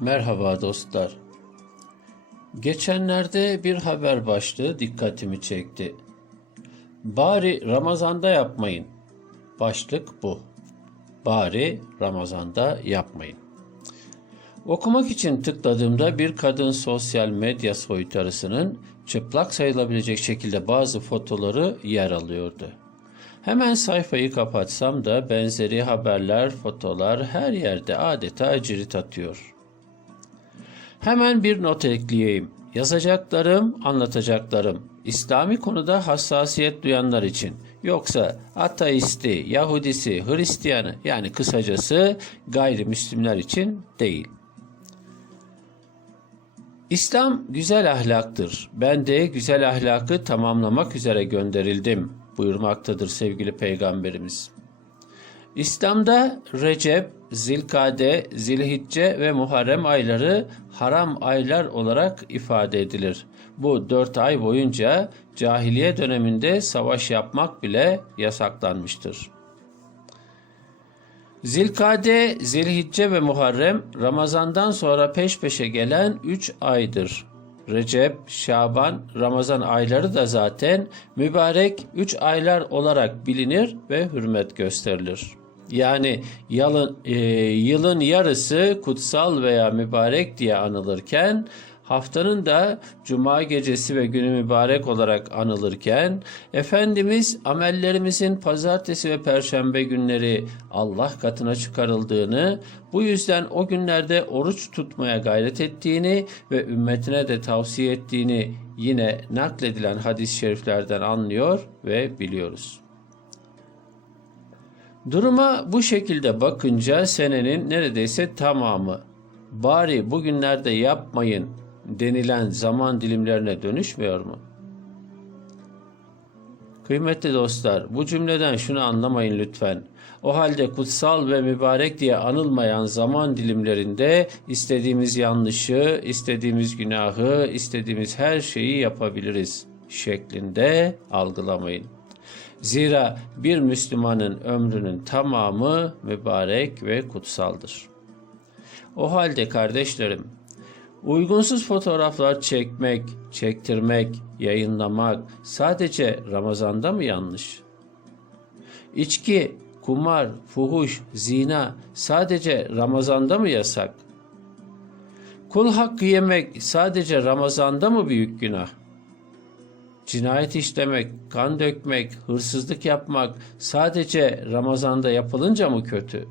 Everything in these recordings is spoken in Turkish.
Merhaba dostlar. Geçenlerde bir haber başlığı dikkatimi çekti. Bari Ramazan'da yapmayın. Başlık bu. Bari Ramazan'da yapmayın. Okumak için tıkladığımda bir kadın sosyal medya soytarısının çıplak sayılabilecek şekilde bazı fotoları yer alıyordu. Hemen sayfayı kapatsam da benzeri haberler, fotolar her yerde adeta cirit atıyor. Hemen bir not ekleyeyim. Yazacaklarım, anlatacaklarım İslami konuda hassasiyet duyanlar için. Yoksa ateisti, Yahudisi, Hristiyanı yani kısacası gayrimüslimler için değil. İslam güzel ahlaktır. Ben de güzel ahlakı tamamlamak üzere gönderildim buyurmaktadır sevgili peygamberimiz. İslam'da Recep, Zilkade, Zilhicce ve Muharrem ayları haram aylar olarak ifade edilir. Bu dört ay boyunca cahiliye döneminde savaş yapmak bile yasaklanmıştır. Zilkade, Zilhicce ve Muharrem Ramazan'dan sonra peş peşe gelen üç aydır. Recep, Şaban, Ramazan ayları da zaten mübarek üç aylar olarak bilinir ve hürmet gösterilir. Yani yılın, e, yılın yarısı kutsal veya mübarek diye anılırken haftanın da cuma gecesi ve günü mübarek olarak anılırken Efendimiz amellerimizin pazartesi ve perşembe günleri Allah katına çıkarıldığını, bu yüzden o günlerde oruç tutmaya gayret ettiğini ve ümmetine de tavsiye ettiğini yine nakledilen hadis-i şeriflerden anlıyor ve biliyoruz. Duruma bu şekilde bakınca senenin neredeyse tamamı bari bugünlerde yapmayın denilen zaman dilimlerine dönüşmüyor mu? Kıymetli dostlar, bu cümleden şunu anlamayın lütfen. O halde kutsal ve mübarek diye anılmayan zaman dilimlerinde istediğimiz yanlışı, istediğimiz günahı, istediğimiz her şeyi yapabiliriz şeklinde algılamayın. Zira bir Müslümanın ömrünün tamamı mübarek ve kutsaldır. O halde kardeşlerim, uygunsuz fotoğraflar çekmek, çektirmek, yayınlamak sadece Ramazan'da mı yanlış? İçki, kumar, fuhuş, zina sadece Ramazan'da mı yasak? Kul hakkı yemek sadece Ramazan'da mı büyük günah? Cinayet işlemek, kan dökmek, hırsızlık yapmak sadece Ramazan'da yapılınca mı kötü?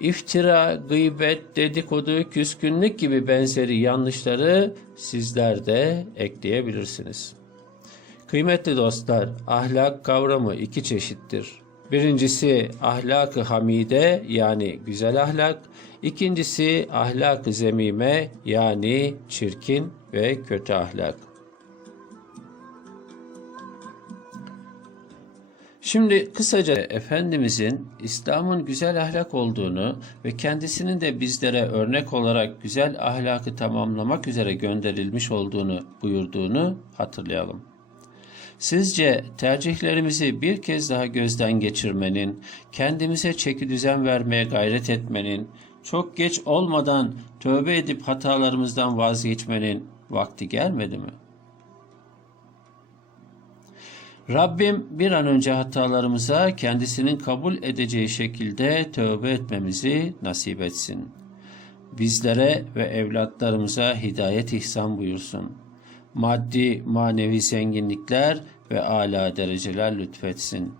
İftira, gıybet, dedikodu, küskünlük gibi benzeri yanlışları sizler de ekleyebilirsiniz. Kıymetli dostlar, ahlak kavramı iki çeşittir. Birincisi ahlak-ı hamide yani güzel ahlak, ikincisi ahlak-ı zemime yani çirkin ve kötü ahlak. Şimdi kısaca Efendimizin İslam'ın güzel ahlak olduğunu ve kendisinin de bizlere örnek olarak güzel ahlakı tamamlamak üzere gönderilmiş olduğunu buyurduğunu hatırlayalım. Sizce tercihlerimizi bir kez daha gözden geçirmenin, kendimize çeki düzen vermeye gayret etmenin, çok geç olmadan tövbe edip hatalarımızdan vazgeçmenin vakti gelmedi mi?'' Rabbim bir an önce hatalarımıza kendisinin kabul edeceği şekilde tövbe etmemizi nasip etsin. Bizlere ve evlatlarımıza hidayet ihsan buyursun. Maddi, manevi zenginlikler ve âlâ dereceler lütfetsin.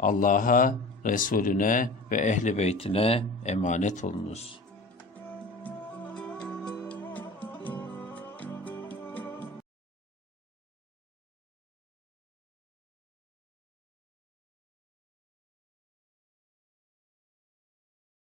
Allah'a, Resulüne ve ehli beytine emanet olunuz.''